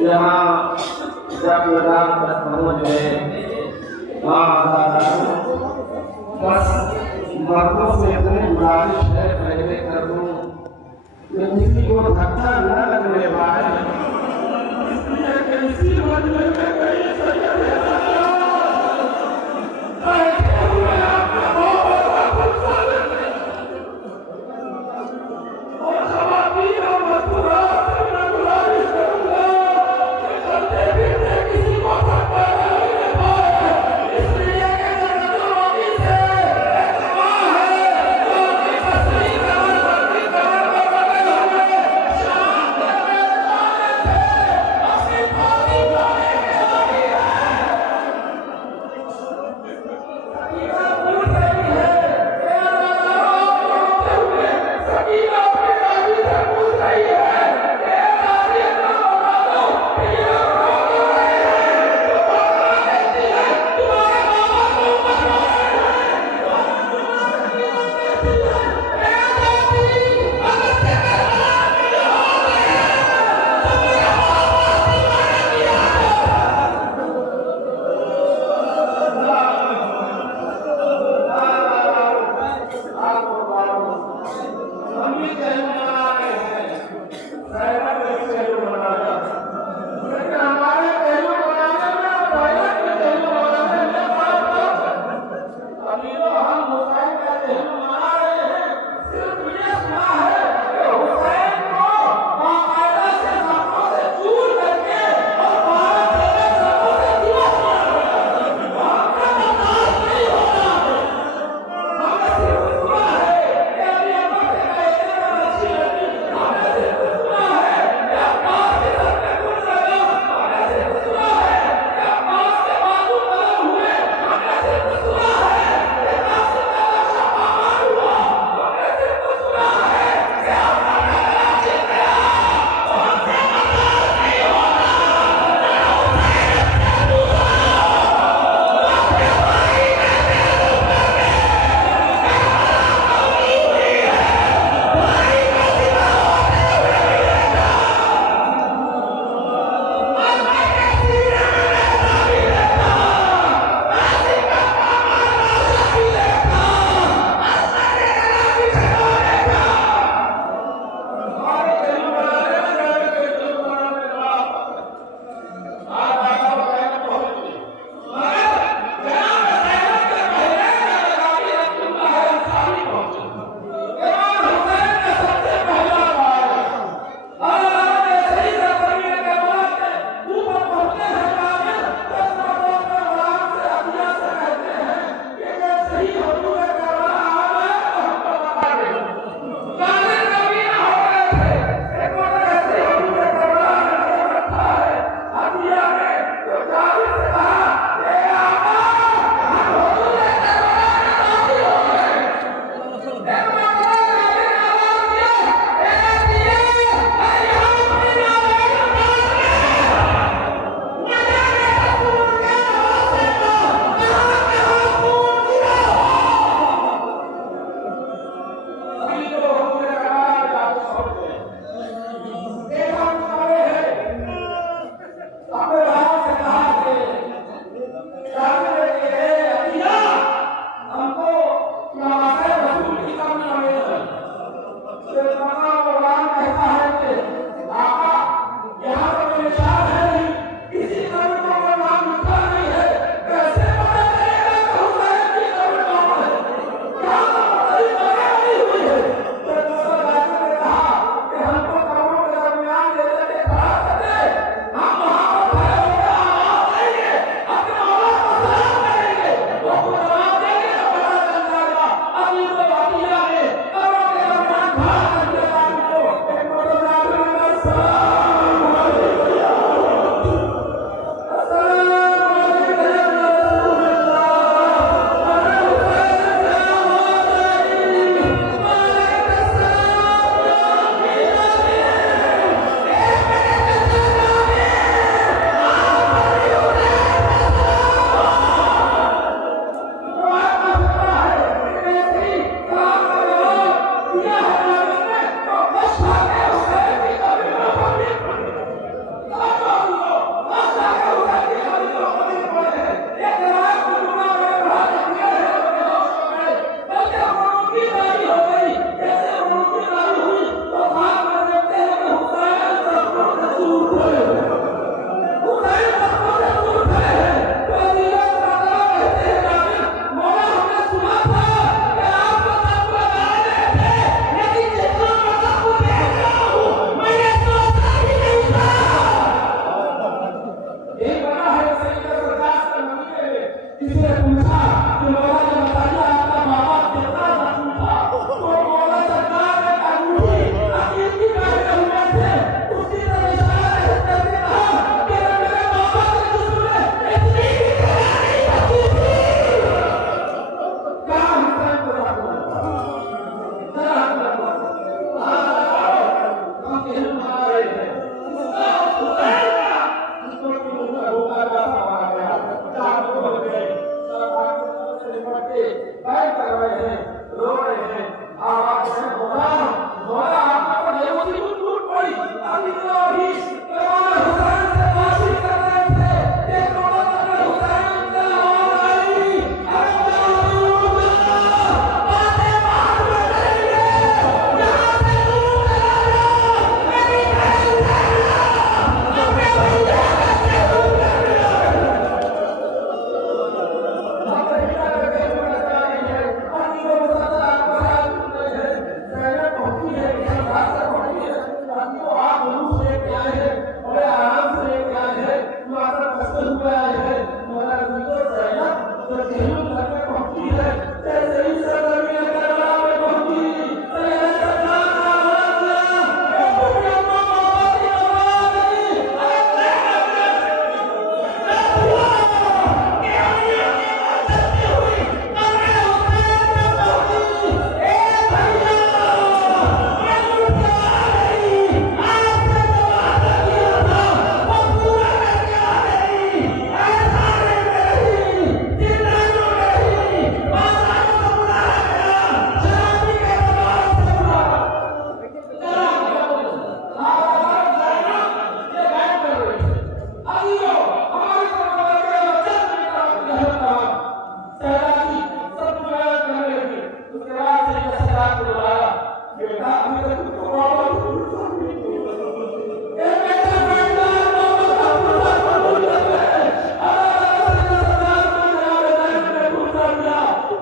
यहाँ जब रात तक पहुँच गए बस मर्दों से इतनी गुजारिश है पहले कर दूं कि किसी को धक्का न लगने पाए, किसी वजह में कहीं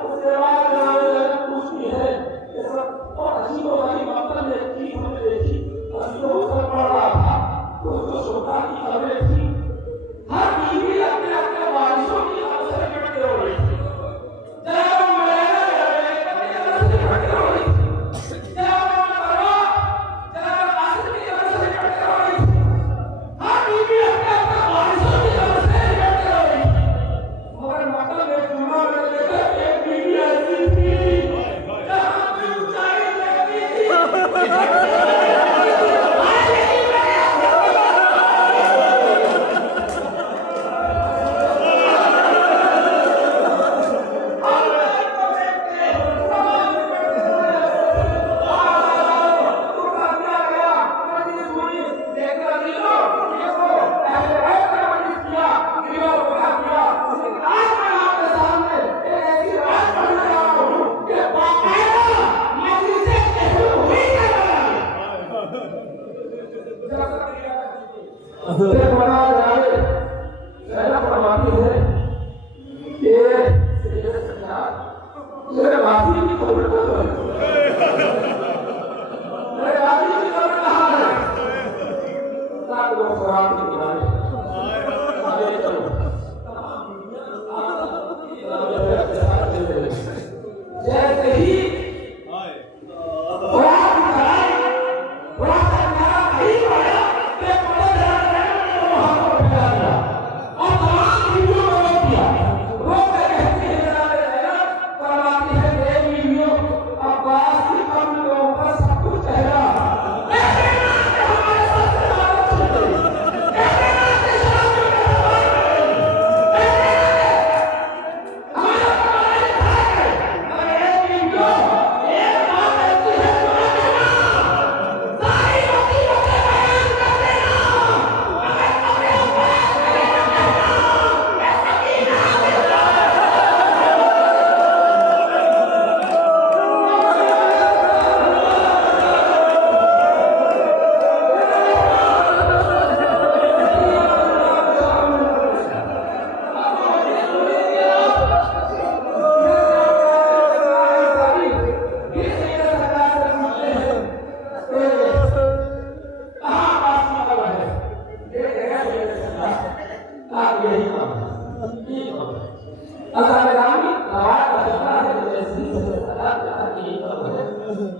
उसके बाद पूछती है ये सब और अजीब वाली मतलब ने की हमने देखी अभी तो उतर पड़ रहा था तो जो छोटा की खबरें थी हर बीवी अपने अपने वारिसों की अवसर करते हो रही थी जब मैं करते हो रही थी जब करवा जब आखिर की अवसर करते हो रही थी हर बीवी अपने अपने वारिसों की अवसर करते हो रही थी मगर मतलब एक जुमा में लेकर एक बीवी ऐसी थी जहां पे ऊंचाई देखती थी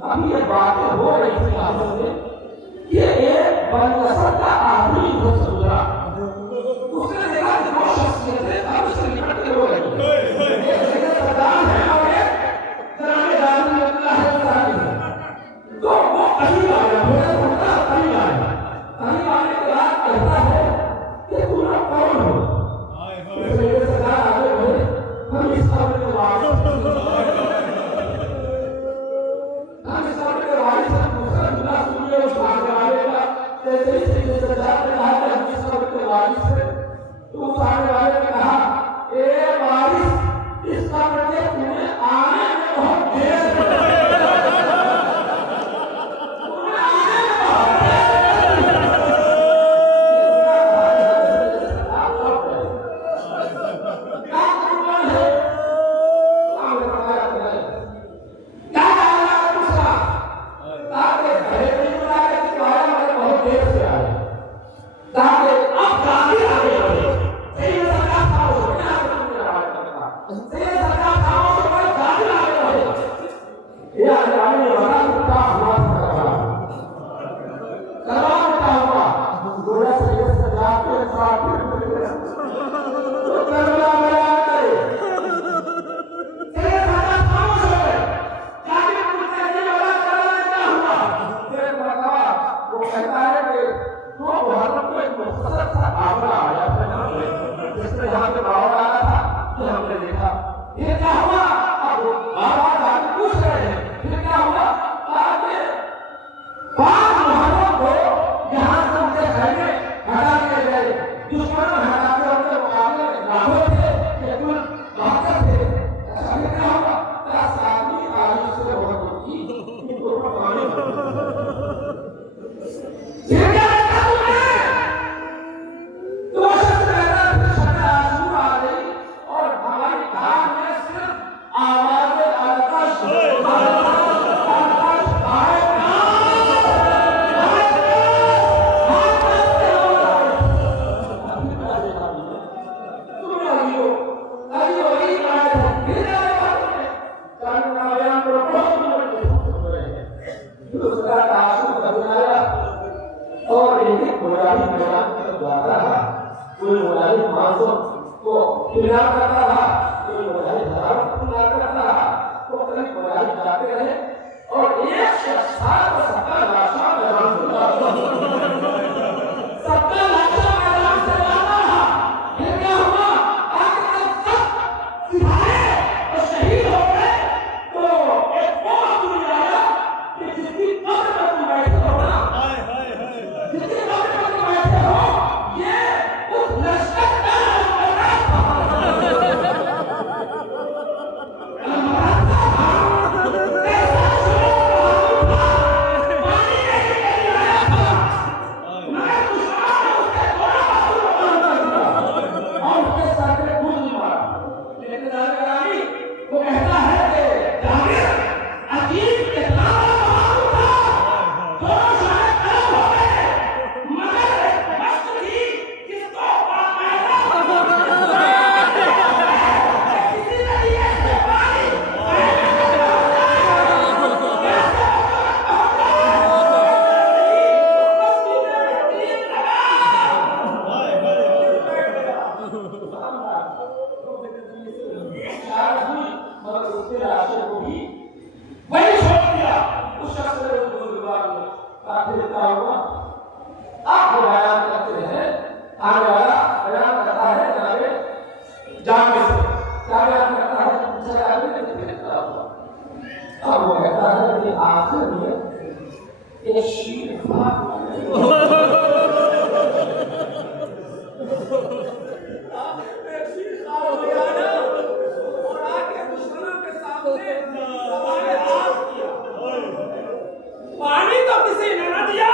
अभी ये बातें हो रही थी आपस में कि एक बनसर का आदमी घुस गुजरा उसने देखा कि दो शख्सियतें अब उससे निकटते हो रही एक सरदार है और एक जनाब जानी अल्लाह है साहब है तो वो कहीं आया मेरे होता कहीं आया कहीं आने के बाद कहता है कि तू लोग कौन हो मेरे सरदार आगे बढ़े हम इस कब्र के वारिस हम इस कब्र के वारिस हम दूसरा जुदा सुनिए उस भागने वाले का जैसे उसका आंसू बदलाया और एक मुरारी मैदान में जाता रहा। कोई मुरारी मांसों को पीला करता रहा, कोई मुरारी हराम पीला करता रहा। तो कई मुरारी जाते रहे और एक शख्स था तो सबका लाशा मैदान से जाता सबका लाशा मैदान से जाता रहा। फिर क्या हुआ? आखिर सब सिपाही और शहीद हो गए। तो एक वो आदमी आया कि जिसकी कब्र पर तुम बैठे हो ना, जिसकी कब्र पर तुम बैठे हो, ये उस लश्कर का औलाद था। पानी तो किसी ने न दिया।